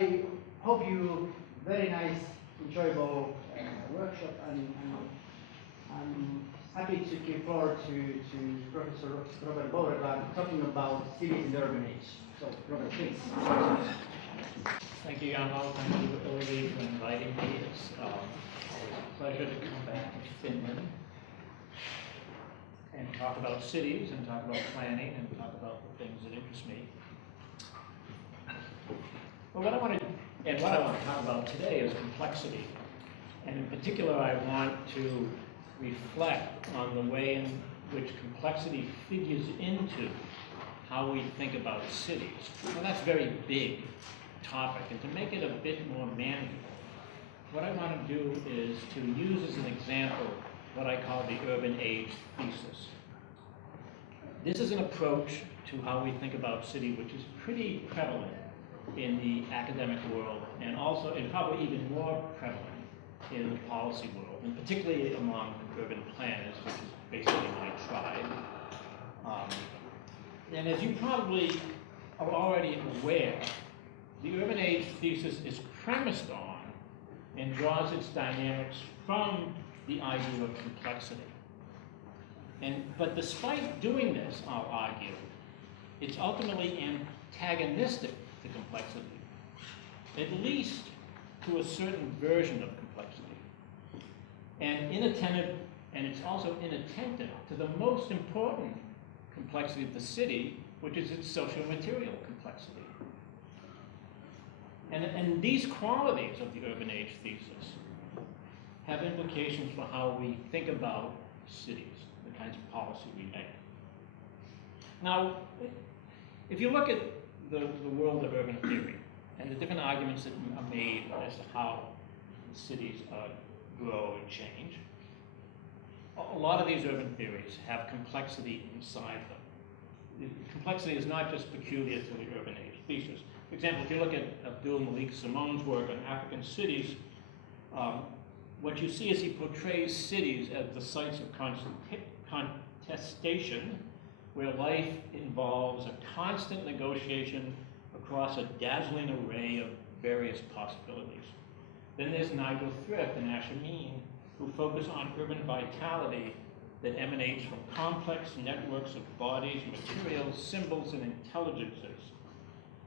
I hope you very nice, enjoyable workshop, and I'm happy to give floor to Professor Robert Beauregard talking about cities in the urban age. So, Robert, please. Thank you, Jarmo. Thank you, Olivia, for inviting me. It's always a pleasure to come back to Finland and talk about cities and talk about planning and talk about the things that interest me. Well, what I want to talk about today is complexity. And in particular, I want to reflect on the way in which complexity figures into how we think about cities. Well, that's a very big topic, and to make it a bit more manageable, what I want to do is to use as an example what I call the urban age thesis. This is an approach to how we think about city, which is pretty prevalent in the academic world, and also, and probably even more prevalent in the policy world, and particularly among urban planners, which is basically my tribe. And as you probably are already aware, the urban age thesis is premised on and draws its dynamics from the idea of complexity. But despite doing this, I'll argue, it's ultimately antagonistic to complexity, at least to a certain version of complexity, and inattentive, and it's also inattentive to the most important complexity of the city, which is its socio-material complexity. And these qualities of the urban age thesis have implications for how we think about cities, the kinds of policy we make. Now, if you look at the world of urban theory and the different arguments that are made as to how cities grow and change, a lot of these urban theories have complexity inside them. Complexity is not just peculiar to the urban age thesis. For example, if you look at Abdul Malik Simon's work on African cities, what you see is he portrays cities as the sites of contestation, where life involves a constant negotiation across a dazzling array of various possibilities. Then there's Nigel Thrift and Ashameen, who focus on urban vitality that emanates from complex networks of bodies, materials, symbols, and intelligences,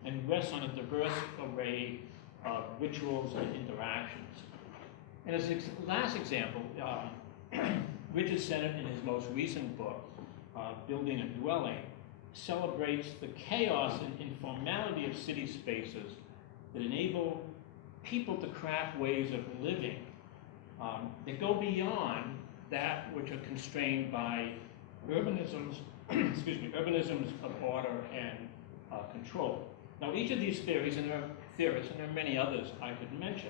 and rests on a diverse array of rituals and interactions. And as a last example, Richard Sennett, in his most recent book, Building a Dwelling, celebrates the chaos and informality of city spaces that enable people to craft ways of living that go beyond that which are constrained by urbanisms, urbanisms of order and control. Now, each of these theories, and there are theorists, and there are many others I could mention,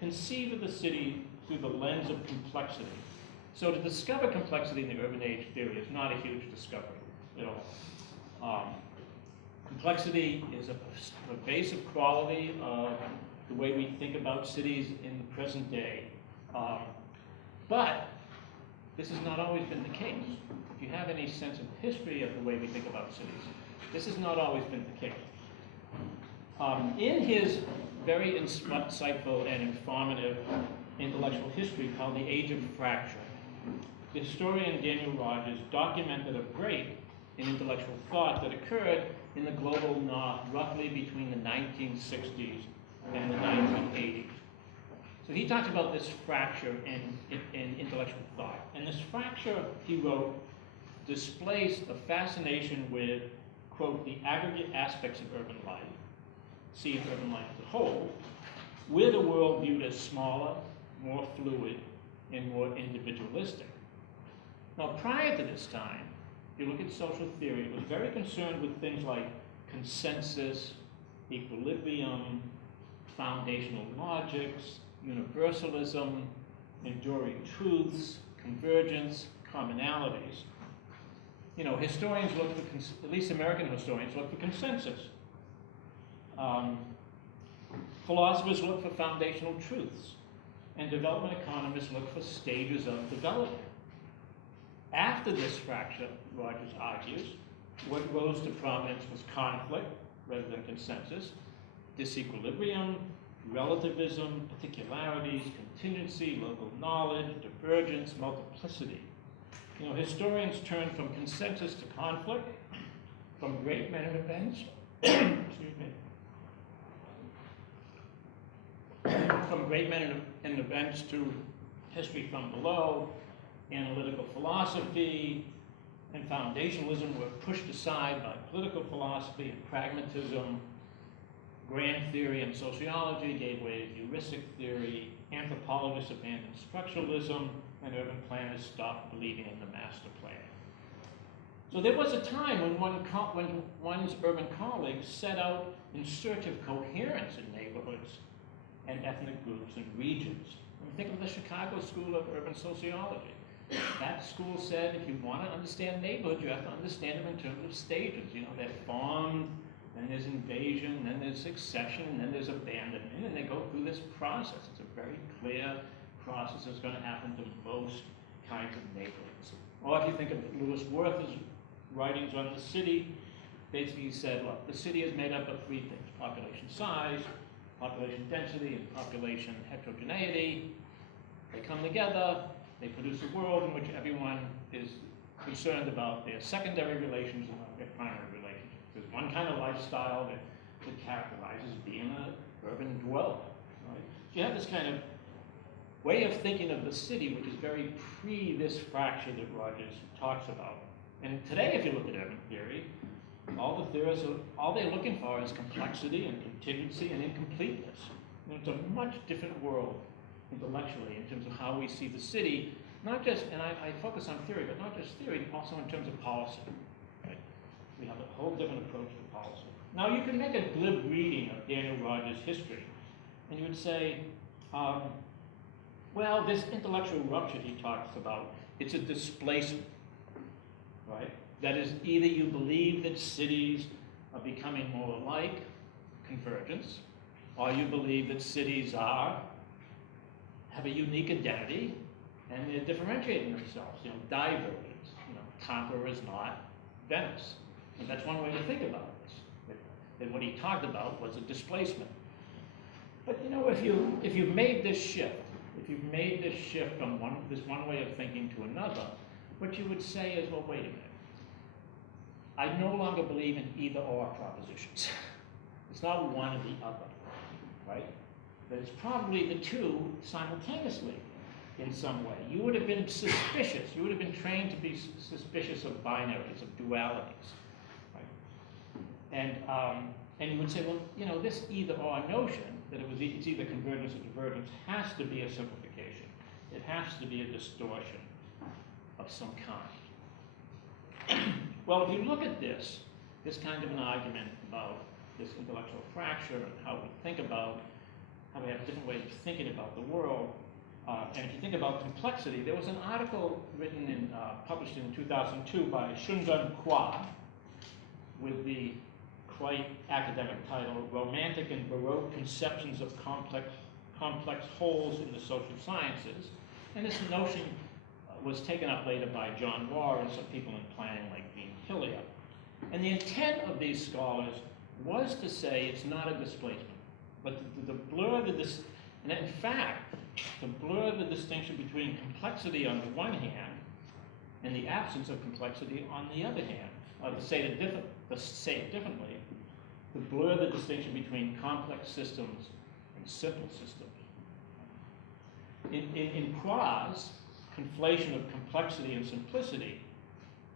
conceive of the city through the lens of complexity. So to discover complexity in the urban age theory is not a huge discovery at all. Complexity is a pervasive quality of the way we think about cities in the present day. But this has not always been the case. If you have any sense of history of the way we think about cities, this has not always been the case. In his very insightful and informative intellectual history called The Age of Fracture, the historian Daniel Rogers documented a break in intellectual thought that occurred in the global north roughly between the 1960s and the 1980s. So he talks about this fracture in intellectual thought. And this fracture, he wrote, displaced a fascination with, quote, the aggregate aspects of urban life, see urban life as a whole, with a world viewed as smaller, more fluid, and more individualistic. Now, prior to this time, if you look at social theory, it was very concerned with things like consensus, equilibrium, foundational logics, universalism, enduring truths, convergence, commonalities. You know, historians look for, at least American historians, look for consensus. Philosophers look for foundational truths, and development economists look for stages of development. After this fracture, Rogers argues, what rose to prominence was conflict rather than consensus, disequilibrium, relativism, particularities, contingency, local knowledge, divergence, multiplicity. You know, historians turn from consensus to conflict, from great men and events, excuse me, from great men and events to history from below, analytical philosophy and foundationalism were pushed aside by political philosophy and pragmatism. Grand theory and sociology gave way to heuristic theory. Anthropologists abandoned structuralism, and urban planners stopped believing in the master plan. So there was a time when one's urban colleagues set out in search of coherence in neighborhoods and ethnic groups and regions. I mean, think of the Chicago School of Urban Sociology. That school said if you want to understand neighborhoods, you have to understand them in terms of stages. You know, they're formed, then there's invasion, then there's succession, and then there's abandonment, and they go through this process. It's a very clear process that's going to happen to most kinds of neighborhoods. Or if you think of Lewis Worth's writings on the city, basically he said, look, the city is made up of three things: population size, population density, and population heterogeneity. They come together, they produce a world in which everyone is concerned about their secondary relations and not their primary relationships. There's one kind of lifestyle that characterizes being an urban dweller. Right? So you have this kind of way of thinking of the city, which is very pre this fracture that Rogers talks about. And today, if you look at urban theory, all the theorists, all they're looking for is complexity and contingency and incompleteness. And it's a much different world intellectually in terms of how we see the city, not just, and I focus on theory, but not just theory, also in terms of policy. Right? We have a whole different approach to policy. Now, you can make a glib reading of Daniel Rogers' history, and you would say, well, this intellectual rupture he talks about, it's a displacement, right? That is, either you believe that cities are becoming more alike, convergence, or you believe that cities have a unique identity, and they're differentiating themselves, you know, divergence. You know, Tampere is not Venice. And that's one way to think about this. And what he talked about was a displacement. But you know, if you've made this shift, from this one way of thinking to another, what you would say is, well, wait a minute. I no longer believe in either or propositions. It's not one or the other, right? But it's probably the two simultaneously in some way. You would have been suspicious. You would have been trained to be suspicious of binaries, of dualities, right? And you would say, well, you know, this either or notion, that it's either convergence or divergence, has to be a simplification. It has to be a distortion of some kind. Well, if you look at this kind of an argument about this intellectual fracture and how we think about, how we have different ways of thinking about the world, and if you think about complexity, there was an article written in, published in 2002 by Shungun Kwa with the quite academic title, Romantic and Baroque Conceptions of Complex Wholes in the Social Sciences. And this notion was taken up later by John Law and some people in planning like Dean Hillier. And the intent of these scholars was to say it's not a displacement, but to blur the and in fact, to blur the distinction between complexity on the one hand and the absence of complexity on the other hand. Or to say it differently, to blur the distinction between complex systems and simple systems. In Kwa's conflation of complexity and simplicity,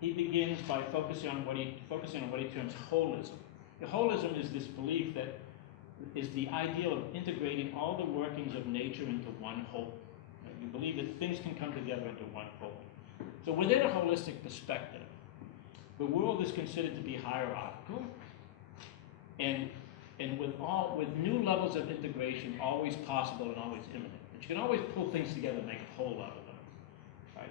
he begins by focusing on what he terms holism. The holism is this belief that is the ideal of integrating all the workings of nature into one whole. Right? You believe that things can come together into one whole. So within a holistic perspective, the world is considered to be hierarchical, and with new levels of integration always possible and always imminent. But you can always pull things together and make a whole out of them. Right?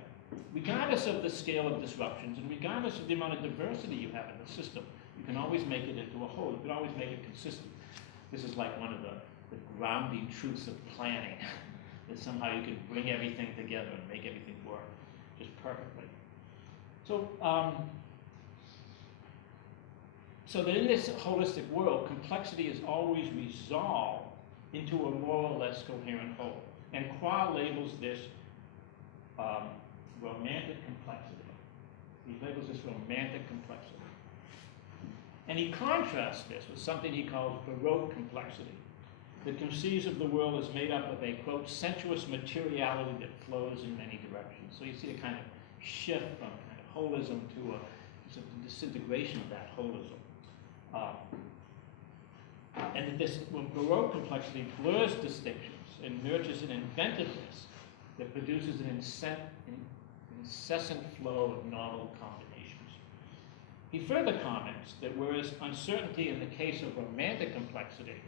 Regardless of the scale of disruptions and regardless of the amount of diversity you have in the system, you can always make it into a whole. You can always make it consistent. This is like one of the grounding truths of planning, that somehow you can bring everything together and make everything work just perfectly. So So that in this holistic world, complexity is always resolved into a more or less coherent whole. And Qua labels this romantic complexity. He labels this romantic complexity. And he contrasts this with something he calls Baroque complexity, that conceives of the world as made up of a, quote, sensuous materiality that flows in many directions. So you see a kind of shift from kind of holism to a disintegration of that holism. And that this Baroque complexity blurs distinctions and nurtures an inventiveness that produces an incessant flow of novel combinations. He further comments that whereas uncertainty in the case of romantic complexity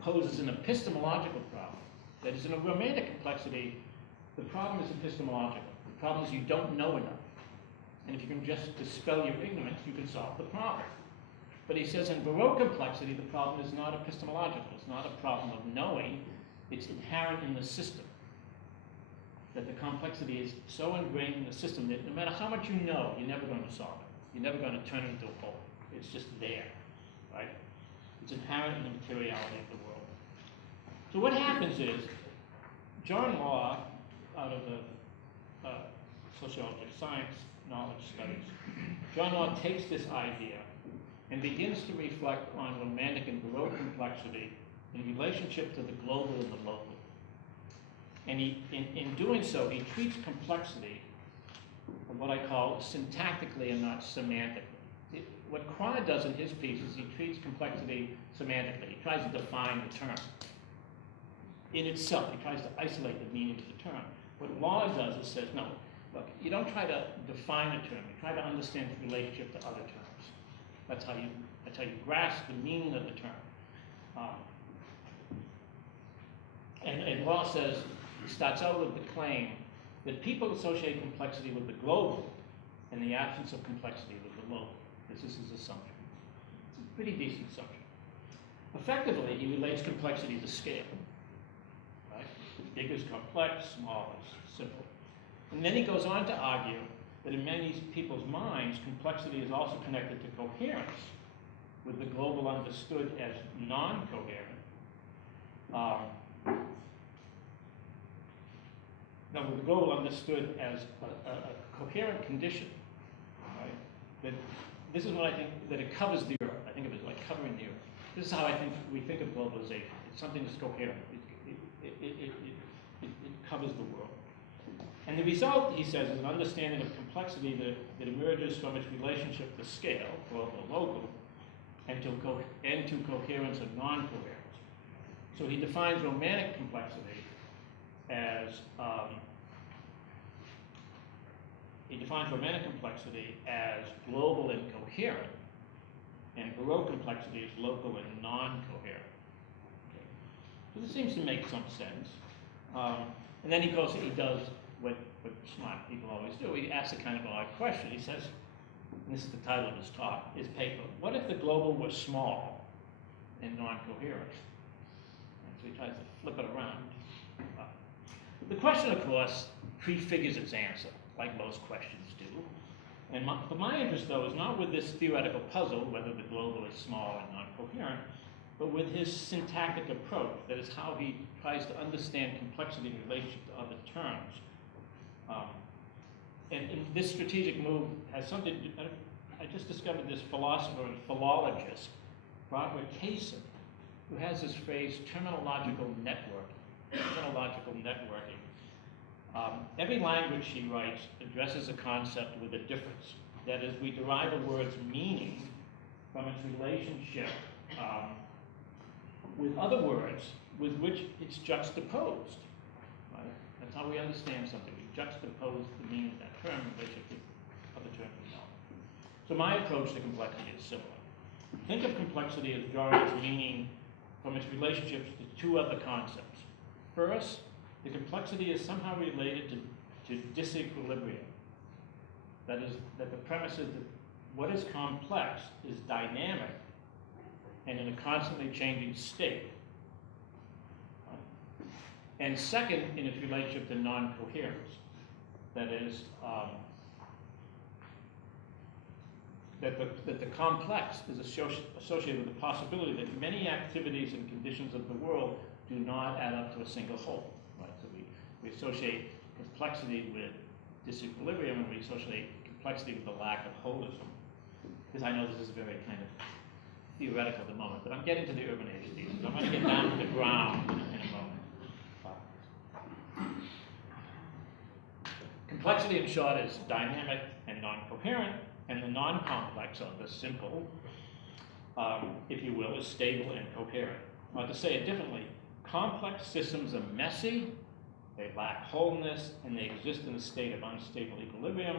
poses an epistemological problem, that is, in a romantic complexity, the problem is epistemological. The problem is you don't know enough. And if you can just dispel your ignorance, you can solve the problem. But he says in Baroque complexity, the problem is not epistemological. It's not a problem of knowing. It's inherent in the system. That the complexity is so ingrained in the system that no matter how much you know, you're never going to solve it. You're never going to turn it into a whole. It's just there, right? It's inherent in the materiality of the world. So what happens is, John Law, out of the sociology of science, knowledge studies, John Law takes this idea and begins to reflect on romantic and Baroque complexity in relationship to the global and the local. And he, in doing so, he treats complexity of what I call syntactically and not semantically. What Qua does in his piece is he treats complexity semantically. He tries to define the term in itself. He tries to isolate the meaning of the term. What Law does is says, no, look, you don't try to define a term. You try to understand its relationship to other terms. That's how you grasp the meaning of the term. And Law says, he starts out with the claim that people associate complexity with the global and the absence of complexity with the local. This is his assumption. It's a pretty decent assumption. Effectively, he relates complexity to scale. Right? Big is complex, small is simple. And then he goes on to argue that in many people's minds, complexity is also connected to coherence, with the global understood as non-coherent. Now, with the global understood as a coherent condition, right? That this is what I think, that it covers the earth. I think of it like covering the earth. This is how I think we think of globalization. It's something that's coherent. It covers the world. And the result, he says, is an understanding of complexity that emerges from its relationship to scale, global or local, and to coherence or non-coherence. So he defines romantic complexity as global and coherent, and Baroque complexity is local and non-coherent. Okay. So this seems to make some sense. And then he does what smart people always do. He asks a kind of odd question. He says, and this is the title of his talk, his paper, what if the global was small and non-coherent? And so he tries to flip it around. The question, of course, prefigures its answer, like most questions do. And my interest, though, is not with this theoretical puzzle, whether the global is small and non-coherent, but with his syntactic approach. That is how he tries to understand complexity in relationship to other terms. And this strategic move has something to do, I just discovered this philosopher and philologist, Barbara Kaysen, who has this phrase, terminological networking. Every language, she writes, addresses a concept with a difference. That is, we derive a word's meaning from its relationship with other words with which it's juxtaposed. Right? That's how we understand something. We juxtapose the meaning of that term in relation to other terms we know. So my approach to complexity is similar. Think of complexity as drawing its meaning from its relationships to two other concepts. First, the complexity is somehow related to disequilibrium. That is, that the premise is that what is complex is dynamic and in a constantly changing state. And second, in its relationship to non-coherence. That is, that the complex is associated with the possibility that many activities and conditions of the world do not add up to a single whole. Right? So we associate complexity with disequilibrium, and we associate complexity with the lack of holism. Because I know this is very kind of theoretical at the moment, but I'm getting to the urban age thesis. I'm going to get down to the ground in a moment. Complexity, in short, is dynamic and non-coherent, and the non-complex, or the simple, if you will, is stable and coherent. Or to say it differently, complex systems are messy, they lack wholeness, and they exist in a state of unstable equilibrium.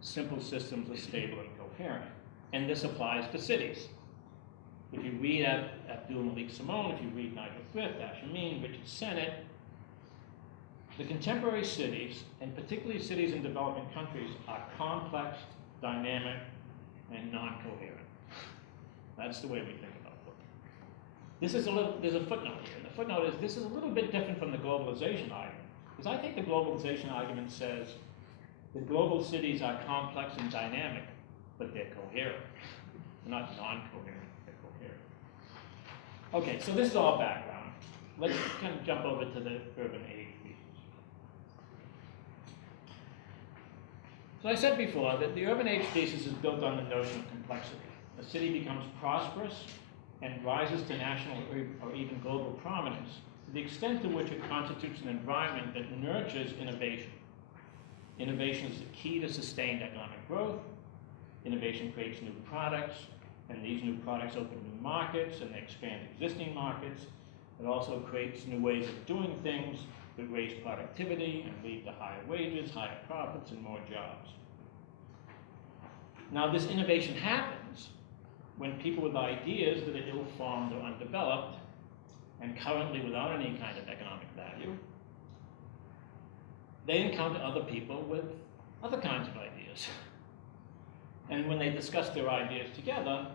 Simple systems are stable and coherent. And this applies to cities. If you read Abdul Malik Simone, if you read Nigel Thrift, Asher Mean, Richard Sennett, the contemporary cities, and particularly cities in developing countries, are complex, dynamic, and non-coherent. That's the way we think about them. There's a footnote here, and the footnote is this is a little bit different from the globalization argument, because I think the globalization argument says the global cities are complex and dynamic, but they're coherent. They're not non-coherent, they're coherent. Okay, so this is all background. Let's kind of jump over to the urban age thesis. So I said before that the urban age thesis is built on the notion of complexity. A city becomes prosperous and rises to national or even global prominence to the extent to which it constitutes an environment that nurtures innovation. Innovation is the key to sustained economic growth. Innovation creates new products, and these new products open new markets, and they expand existing markets. It also creates new ways of doing things that raise productivity and lead to higher wages, higher profits, and more jobs. Now, this innovation happens when people with ideas that are ill-formed or undeveloped, and currently without any kind of economic value, they encounter other people with other kinds of ideas. And when they discuss their ideas together,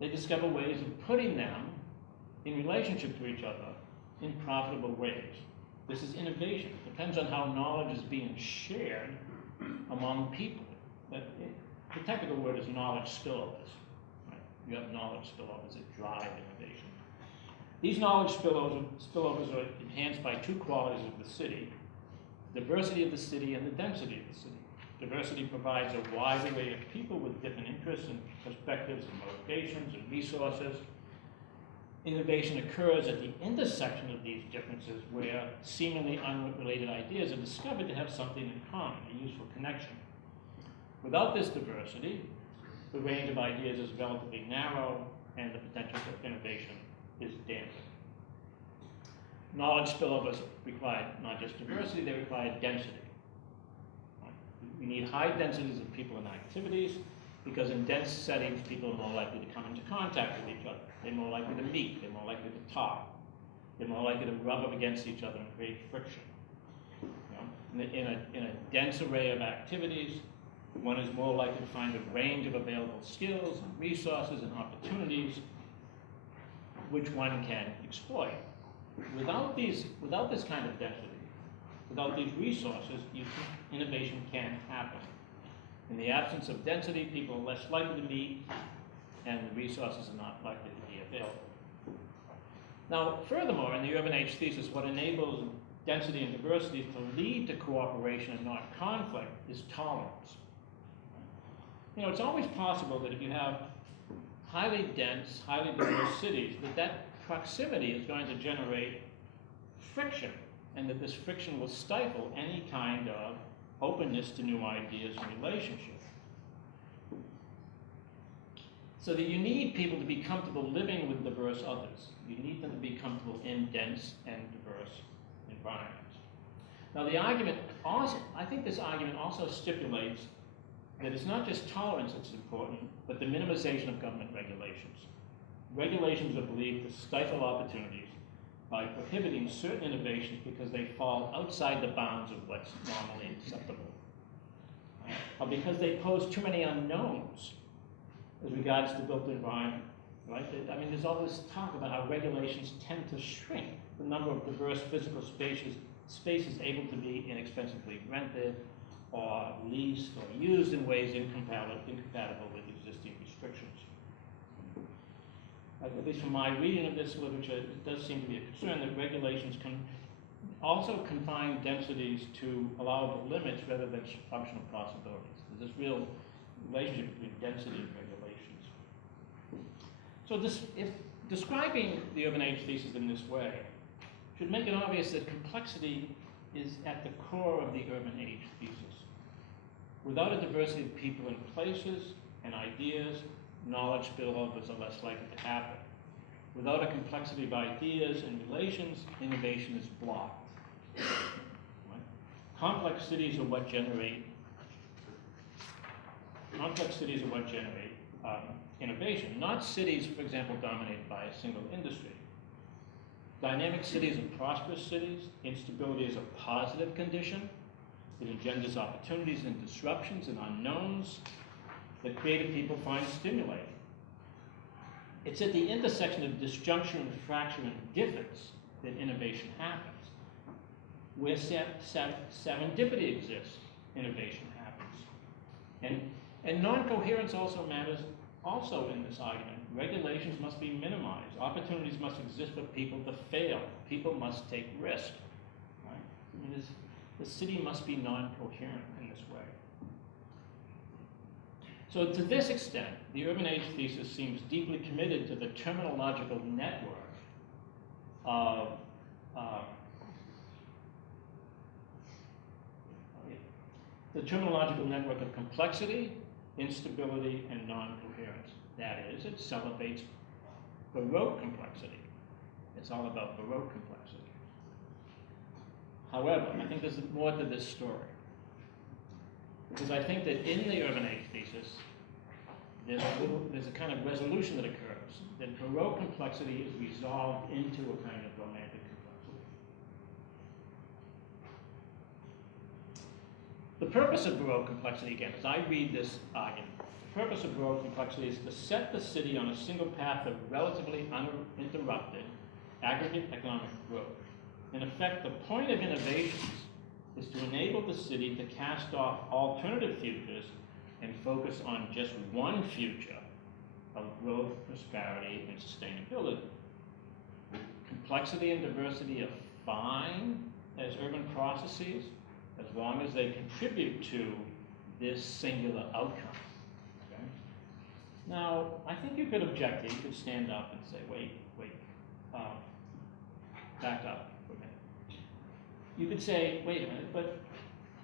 they discover ways of putting them in relationship to each other in profitable ways. This is innovation. It depends on how knowledge is being shared among people. The technical word is knowledge spillovers. Right? You have knowledge spillovers that drive innovation. These knowledge spillovers are enhanced by two qualities of the city: diversity of the city and the density of the city. Diversity provides a wide array of people with different interests and perspectives and motivations and resources. Innovation occurs at the intersection of these differences, where seemingly unrelated ideas are discovered to have something in common, a useful connection. Without this diversity, the range of ideas is relatively narrow and the potential for innovation is dampened. Knowledge spillovers require not just diversity, they require density. We need high densities of people and activities, because in dense settings, people are more likely to come into contact with each other. They're more likely to meet, they're more likely to talk. They're more likely to rub up against each other and create friction. You know? In a dense array of activities, one is more likely to find a range of available skills and resources and opportunities which one can exploit. Without this kind of density, without these resources, innovation can't happen. In the absence of density, people are less likely to meet, and the resources are not likely to be available. Now, furthermore, in the urban age thesis, what enables density and diversity to lead to cooperation and not conflict is tolerance. You know, it's always possible that if you have highly dense, highly diverse cities, that proximity is going to generate friction, and that this friction will stifle any kind of openness to new ideas and relationships. So that you need people to be comfortable living with diverse others. You need them to be comfortable in dense and diverse environments. Now the argument also, I think this argument also stipulates that it's not just tolerance that's important, but the minimization of government regulations. Regulations are believed to stifle opportunities by prohibiting certain innovations because they fall outside the bounds of what's normally acceptable. Or because they pose too many unknowns as regards the built environment, right? I mean, there's all this talk about how regulations tend to shrink the number of diverse physical spaces able to be inexpensively rented, or leased or used in ways incompatible with existing restrictions. At least from my reading of this literature, it does seem to be a concern that regulations can also confine densities to allowable limits rather than functional possibilities. There's this real relationship between density and regulations. So if describing the urban age thesis in this way should make it obvious that complexity is at the core of the urban age thesis. Without a diversity of people and places and ideas, knowledge spillovers are less likely to happen. Without a complexity of ideas and relations, innovation is blocked. Right? Complex cities are what generate innovation, not cities, for example, dominated by a single industry. Dynamic cities are prosperous cities. Instability is a positive condition. It engenders opportunities and disruptions and unknowns that creative people find stimulating. It's at the intersection of disjunction and fracture and difference that innovation happens. Where serendipity exists, innovation happens. And non-coherence also matters also in this argument. Regulations must be minimized. Opportunities must exist for people to fail. People must take risk. Right? I mean, the city must be non-coherent in this way. So to this extent, the urban age thesis seems deeply committed to the terminological network of complexity, instability, and non-coherence. That is, it celebrates Baroque complexity. It's all about Baroque complexity. However, I think there's more to this story. Because I think that in the urban age thesis, there's a kind of resolution that occurs, that Baroque complexity is resolved into a kind of romantic complexity. The purpose of Baroque complexity, again, as I read this argument, the purpose of Baroque complexity is to set the city on a single path of relatively uninterrupted aggregate economic growth. In effect, the point of innovations is to enable the city to cast off alternative futures and focus on just one future of growth, prosperity, and sustainability. Complexity and diversity are fine as urban processes as long as they contribute to this singular outcome. Okay? Now, I think you could object here. You could stand up and say, wait, back up for a minute. You could say, wait a minute, but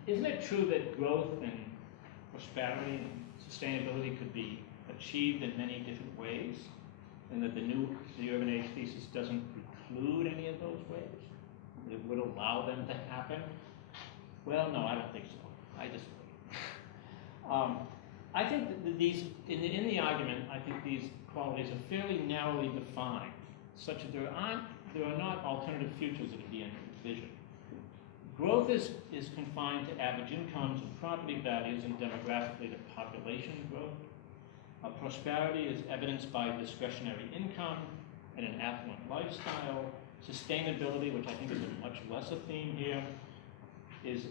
isn't it true that growth and prosperity and sustainability could be achieved in many different ways, and that the urban age thesis doesn't preclude any of those ways? That it would allow them to happen? Well, no, I don't think so. I disagree. I think that these, in the argument, I think these qualities are fairly narrowly defined, such that there are not alternative futures that are being envisioned. Growth is confined to average incomes and property values and demographically to population growth. Prosperity is evidenced by discretionary income and an affluent lifestyle. Sustainability, which I think is a much lesser theme here, is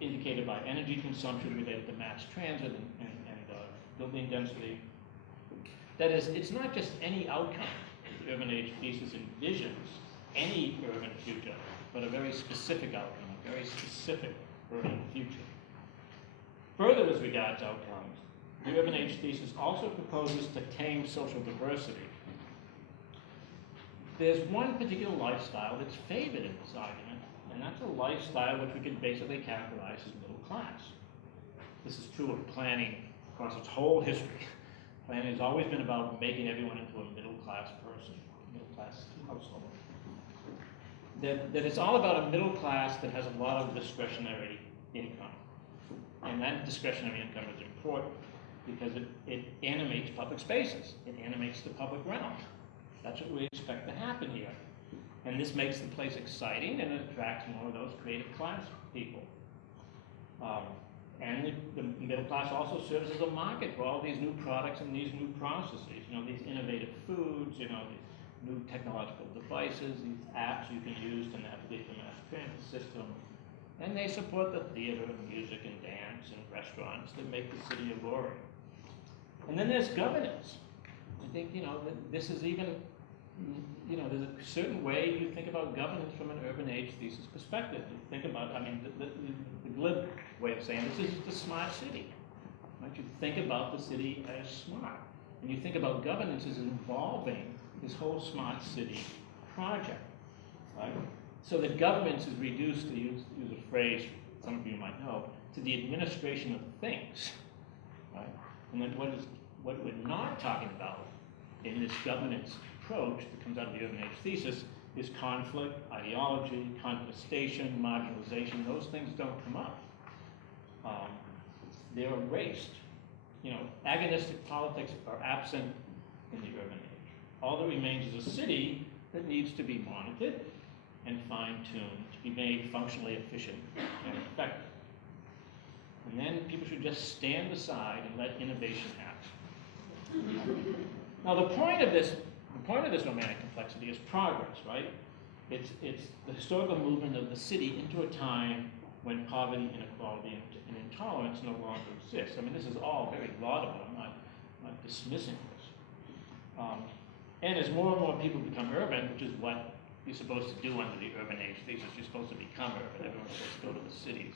indicated by energy consumption related to mass transit and building density. That is, it's not just any outcome the urban age thesis envisions, any urban future, but a very specific outcome, a very specific urban future. Further as regards outcomes, the urban age thesis also proposes to tame social diversity. There's one particular lifestyle that's favored in this argument, and that's a lifestyle which we could basically characterize as middle class. This is true of planning across its whole history. Planning has always been about making everyone into a middle class person, middle class household. That it's all about a middle class that has a lot of discretionary income. And that discretionary income is important because it animates public spaces. It animates the public realm. That's what we expect to happen here. And this makes the place exciting and it attracts more of those creative class people. And the middle class also serves as a market for all these new products and these new processes. You know, these innovative foods, you know, these new technological devices, these apps you can use to navigate the mass transit system, And they support the theater, music, and dance, and restaurants that make the city alluring. And then there's governance. I think, this is even, there's a certain way you think about governance from an urban age thesis perspective. You think about, the glib way of saying this is the smart city. Right? You think about the city as smart. And you think about governance as involving this whole smart city project. Right? So that governance is reduced, to use a phrase some of you might know, to the administration of things. Right? And then what we're not talking about in this governance approach that comes out of the urban age thesis is conflict, ideology, contestation, marginalization. Those things don't come up. They're erased. Agonistic politics are absent in the urban age. All that remains is a city that needs to be monitored and fine-tuned to be made functionally efficient and effective. And then people should just stand aside and let innovation happen. Now the point of this romantic complexity is progress, right? It's the historical movement of the city into a time when poverty, inequality, and intolerance no longer exist. This is all very laudable. I'm not dismissing this. And as more and more people become urban, which is what you're supposed to do under the urban age thesis, you're supposed to become urban. Everyone's supposed to go to the cities,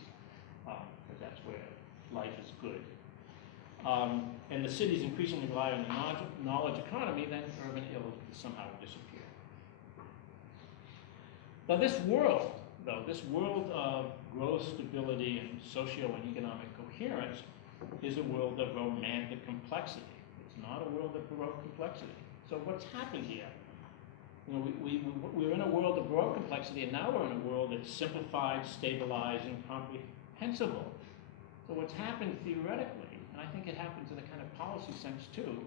because that's where life is good. And the cities increasingly rely on the knowledge economy, then urban ills somehow disappear. Now this world of growth, stability, and socio and economic coherence is a world of romantic complexity. It's not a world of Baroque complexity. So what's happened here? We're in a world of Baroque complexity, and now we're in a world that's simplified, stabilized, and comprehensible. So what's happened theoretically, and I think it happens in a kind of policy sense too,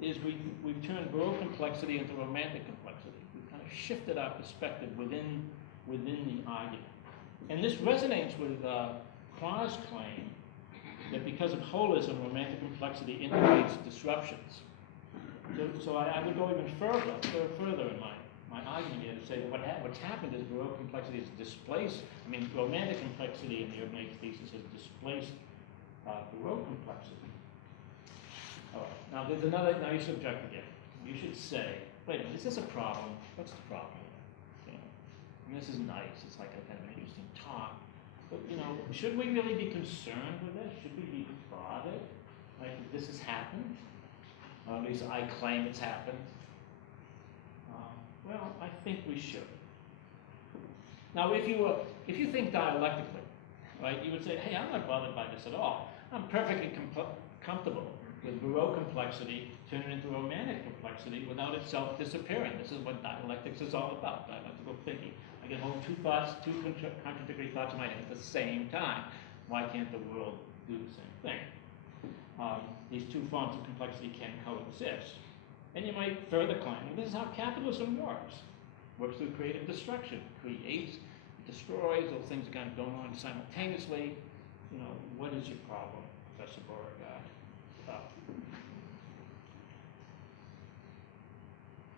is we've turned Baroque complexity into romantic complexity. We've kind of shifted our perspective within the argument. And this resonates with Klaas' claim that because of holism, romantic complexity integrates disruptions. So I would go even further in my argument here to say that what's happened is Baroque complexity is displaced. Romantic complexity in the urban age thesis has displaced Baroque complexity. All right. Now there's another. Now you subject again. You should say, wait a minute, is this a problem? What's the problem here? This is nice. It's like a kind of an interesting talk. But should we really be concerned with this? Should we be bothered? Like this has happened? Or at least I claim it's happened. Well, I think we should. Now, if you think dialectically, right, you would say, hey, I'm not bothered by this at all. I'm perfectly comfortable with Baroque complexity turning into romantic complexity without itself disappearing. This is what dialectics is all about, dialectical thinking. I can hold two contradictory thoughts in my head at the same time. Why can't the world do the same thing? These two forms of complexity can coexist. And you might further claim, well, this is how capitalism works. Works through creative destruction. Creates, destroys, those things are kind of going on simultaneously. What is your problem, Professor Beauregard?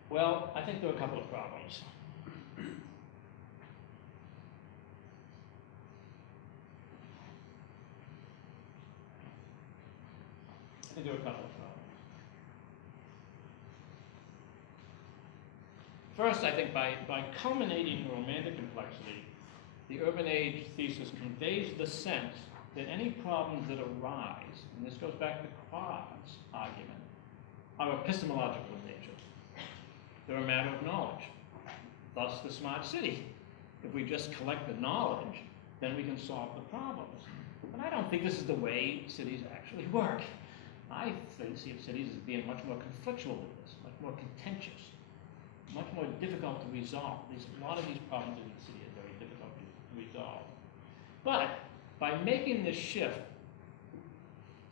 Well, I think there are a couple of problems. First, I think by culminating in romantic complexity, the urban age thesis conveys the sense that any problems that arise, and this goes back to Klaas' argument, are epistemological in nature. They're a matter of knowledge. Thus, the smart city. If we just collect the knowledge, then we can solve the problems. But I don't think this is the way cities actually work. I see cities as being much more conflictual with this, much more contentious, much more difficult to resolve. A lot of these problems in the city are very difficult to resolve. But by making this shift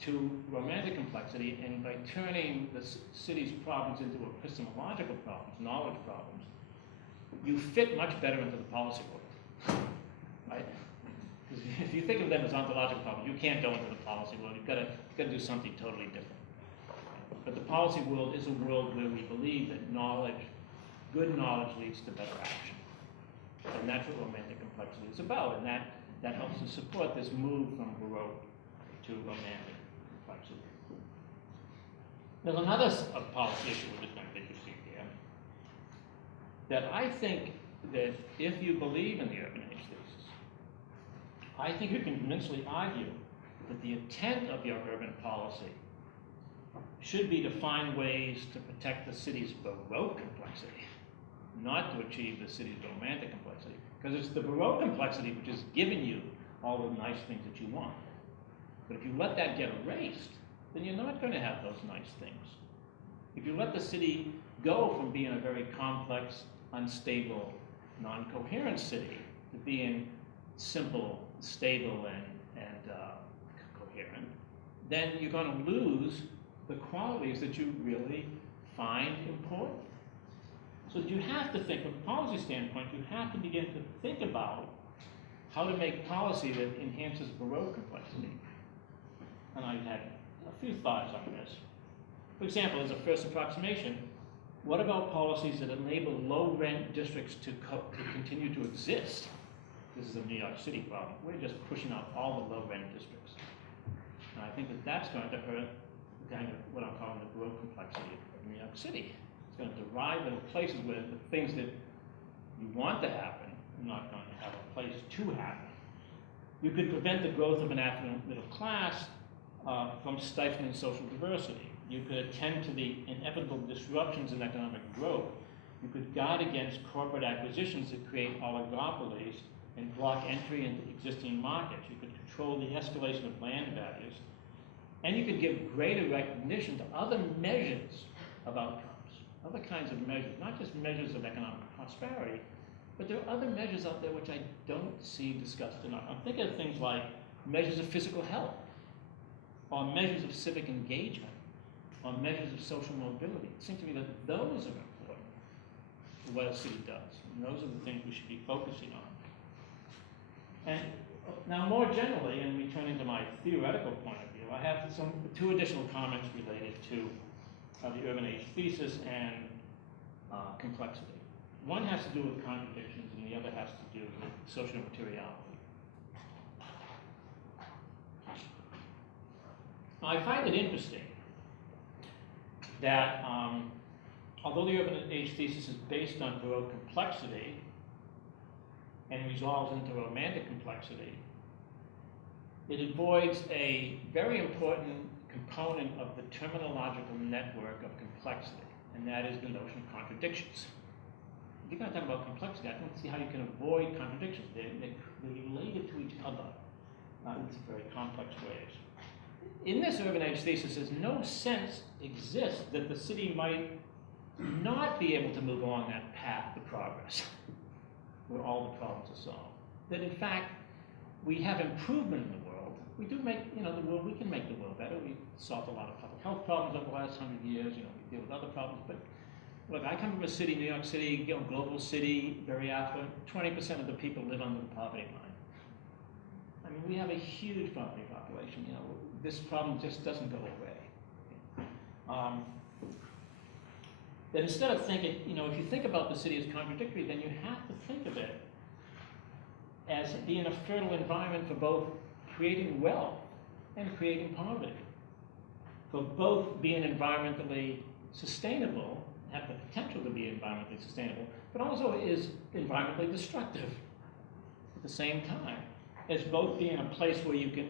to romantic complexity and by turning the city's problems into epistemological problems, knowledge problems, you fit much better into the policy world, right? Because if you think of them as ontological problems, you can't go into the policy world. You've got to do something totally different. But the policy world is a world where we believe that good knowledge leads to better action. And that's what romantic complexity is about. And that helps to support this move from Baroque to Romantic complexity. There's another policy issue which is kind of interesting here, that I think that if you believe in the urban age thesis, I think you can convincingly argue that the intent of your urban policy should be to find ways to protect the city's Baroque complexity, not to achieve the city's Romantic complexity. Because it's the Baroque complexity which is giving you all the nice things that you want. But if you let that get erased, then you're not going to have those nice things. If you let the city go from being a very complex, unstable, non-coherent city to being simple, stable, and coherent, then you're going to lose the qualities that you really find important. So you have to think, from a policy standpoint, you have to begin to think about how to make policy that enhances Baroque complexity. And I've had a few thoughts on this. For example, as a first approximation, what about policies that enable low-rent districts to continue to exist? This is a New York City problem. We're just pushing out all the low-rent districts. And I think that that's going to hurt kind of what I'm calling the Baroque complexity of New York City. It's going to derive in places where the things that you want to happen are not going to have a place to happen. You could prevent the growth of an affluent middle class from stifling social diversity. You could attend to the inevitable disruptions in economic growth. You could guard against corporate acquisitions that create oligopolies and block entry into existing markets. You could control the escalation of land values. And you could give greater recognition to other measures of outcomes, other kinds of measures, not just measures of economic prosperity, but there are other measures out there which I don't see discussed enough. I'm thinking of things like measures of physical health, or measures of civic engagement, or measures of social mobility. It seems to me that those are important to what a city does, and those are the things we should be focusing on. And now, more generally, and returning to my theoretical point of view, I have two additional comments related to the urban age thesis and complexity. One has to do with contradictions, and the other has to do with social materiality. Now, I find it interesting that although the urban age thesis is based on Baroque complexity and resolves into Romantic complexity, it avoids a very important component of the terminological network of complexity, and that is the notion of contradictions. If you're going to talk about complexity, I don't see how you can avoid contradictions. They're related to each other in some very complex ways. In this urban age thesis, there's no sense exists that the city might not be able to move along that path to progress where all the problems are solved. That in fact, we have improvement in the world. We do make, the world, we can make the world better. We've solved a lot of public health problems over the last 100 years. We deal with other problems. But look, I come from a city, New York City, global city, very affluent. 20% of the people live under the poverty line. I mean, we have a huge poverty population. This problem just doesn't go away. That instead of thinking, if you think about the city as contradictory, then you have to think of it as being a fertile environment for both creating wealth and creating poverty. For both being environmentally sustainable, have the potential to be environmentally sustainable, but also is environmentally destructive at the same time. As both being a place where you can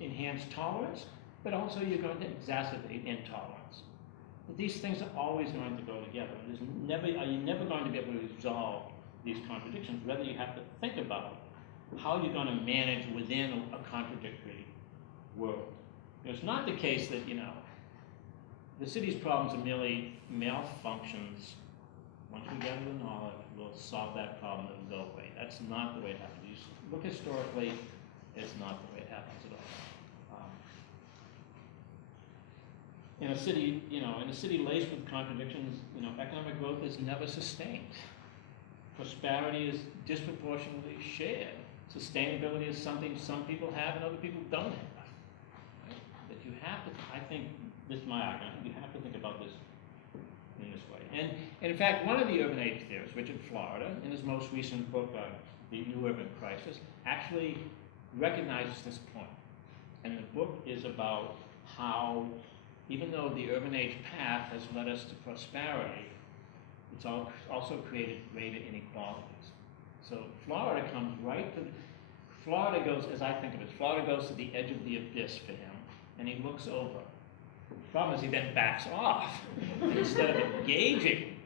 enhance tolerance, but also you're going to exacerbate intolerance. But these things are always going to go together. You're never going to be able to resolve these contradictions. Rather, you have to think about how you're going to manage within a contradictory world. It's not the case that, the city's problems are merely malfunctions. Once we gather the knowledge, we'll solve that problem and it'll go away. That's not the way it happens. You look historically, it's not the way it happens at all. In a city laced with contradictions, economic growth is never sustained. Prosperity is disproportionately shared. Sustainability is something some people have and other people don't have. Right? That you have to, I think, this is my argument, you have to think about this in this way. And in fact, one of the urban age theorists, Richard Florida, in his most recent book, The New Urban Crisis, actually recognizes this point. And the book is about how, even though the urban age path has led us to prosperity, it's also created greater inequalities. So Florida comes right to, Florida goes, as I think of it, Florida goes to the edge of the abyss for him, and he looks over. The problem is he then backs off. And instead of engaging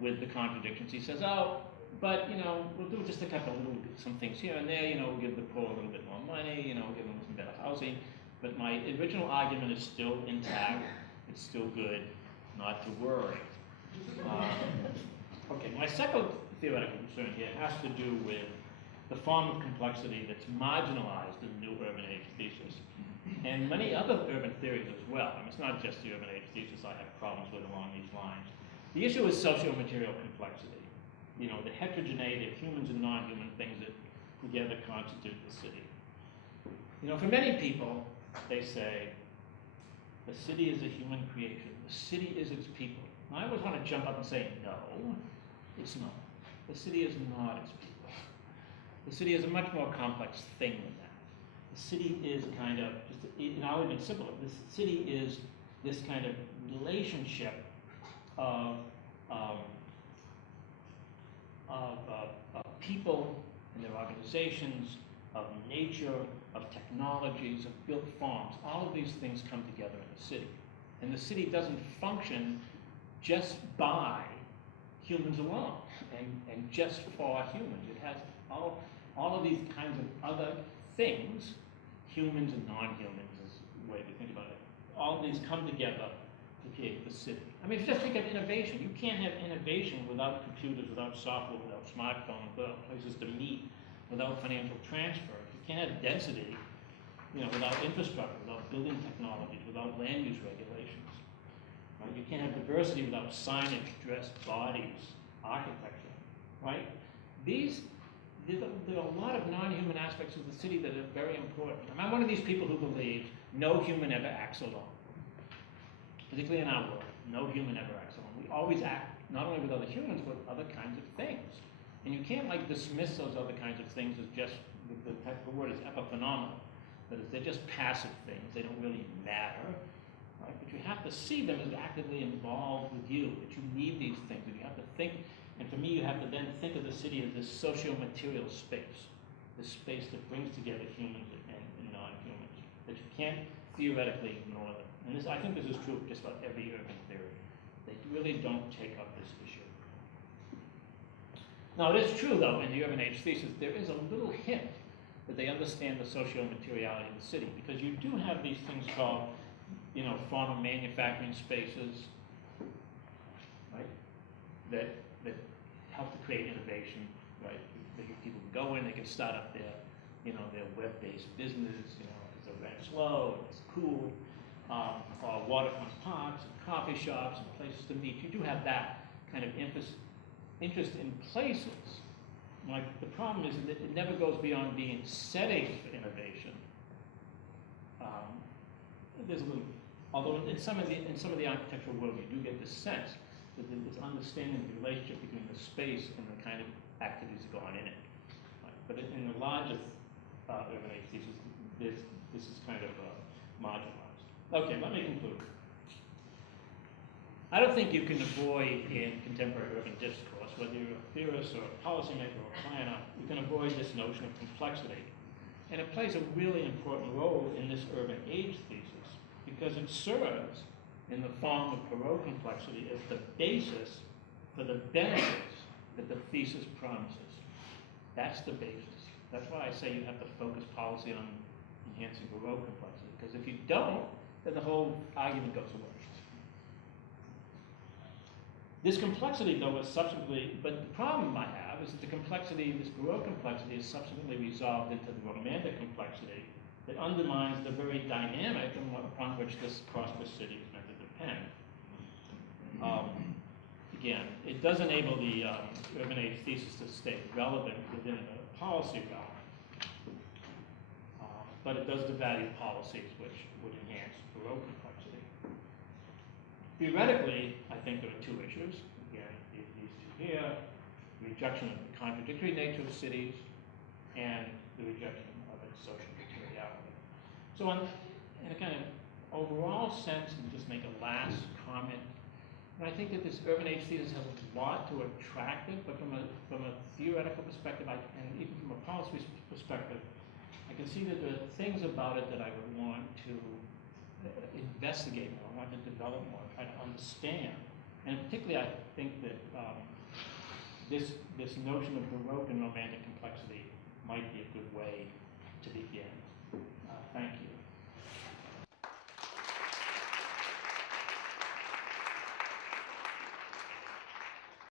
with the contradictions, he says, oh, but, you know, we'll do just a couple of little, some things here and there, you know, we'll give the poor a little bit more money, you know, we'll give them some better housing. But my original argument is still intact, it's still good, not to worry. Okay, my second theoretical concern here has to do with the form of complexity that's marginalized in the new urban age thesis. And many other urban theories as well. I mean, it's not just the urban age thesis I have problems with along these lines. The issue is socio-material complexity. You know, the heterogeneity of humans and non-human things that together constitute the city. You know, for many people, they say, the city is a human creation. The city is its people. And I always want to jump up and say, no, it's not. The city is not its people. The city is a much more complex thing than that. The city is kind of, just, I'll even simpler, the city is this kind of relationship of people and their organizations, of nature, of technologies, of built forms. All of these things come together in the city. And the city doesn't function just by humans alone and just for humans. It has all of these kinds of other things, humans and non-humans is the way to think about it. All of these come together to create the city. I mean, if you just think of innovation, you can't have innovation without computers, without software, without smartphones, without places to meet, without financial transfer. You can't have density, you know, without infrastructure, without building technologies, without land use regulations. Right? You can't have diversity without signage, dress, bodies, architecture. Right? There are a lot of non-human aspects of the city that are very important. I'm one of these people who believes no human ever acts alone. Particularly in our world, no human ever acts alone. We always act not only with other humans, but with other kinds of things. And you can't like dismiss those other kinds of things as just, the word is epiphenomenal. That is, they're just passive things, they don't really matter. Right? But you have to see them as actively involved with you, that you need these things, and you have to think, and for me you have to then think of the city as this socio-material space, this space that brings together humans and non-humans, that you can't theoretically ignore them. And this, I think this is true of just about every urban theory. They really don't take up this issue. Now, it is true, though, in the urban age thesis, there is a little hint that they understand the socio-materiality of the city, because you do have these things called, you know, farm and manufacturing spaces, right, that help to create innovation, right? People can go in, they can start up their, you know, their web-based business, you know, because they're very slow, it's cool. Or waterfront parks, and coffee shops, and places to meet. You do have that kind of interest in places. Like, the problem is that it never goes beyond being settings for innovation. There's a little, although in some of the architectural world, you do get this sense that there's understanding of the relationship between the space and the kind of activities that go on in it. Right? But in the larger urban age thesis, this is kind of marginalized. Okay, let me conclude. I don't think you can avoid in contemporary urban discourse, whether you're a theorist or a policymaker or a planner, you can avoid this notion of complexity. And it plays a really important role in this urban age thesis because it serves in the form of Perot complexity as the basis for the benefits that the thesis promises. That's the basis. That's why I say you have to focus policy on enhancing Perot complexity, because if you don't, then the whole argument goes away. This complexity, though, is subsequently, but the problem I have is that the complexity, this Baroque complexity, is subsequently resolved into the Romantic complexity that undermines the very dynamic upon which this prosperous city is meant to depend. Again, it does enable the urban age thesis to stay relevant within the policy realm, but it does devalue policies which would enhance Baroque complexity. Theoretically, I think there are two issues. Again, these two here, rejection of the contradictory nature of cities and the rejection of its social materiality. So in a kind of overall sense, and just make a last comment, and I think that this urban age thesis has a lot to attract it, but from a theoretical perspective, and even from a policy perspective, I can see that there are things about it that I would want to investigate more, I want to develop more, try to understand. And particularly, I think that this notion of Baroque and romantic complexity might be a good way to begin. Thank you.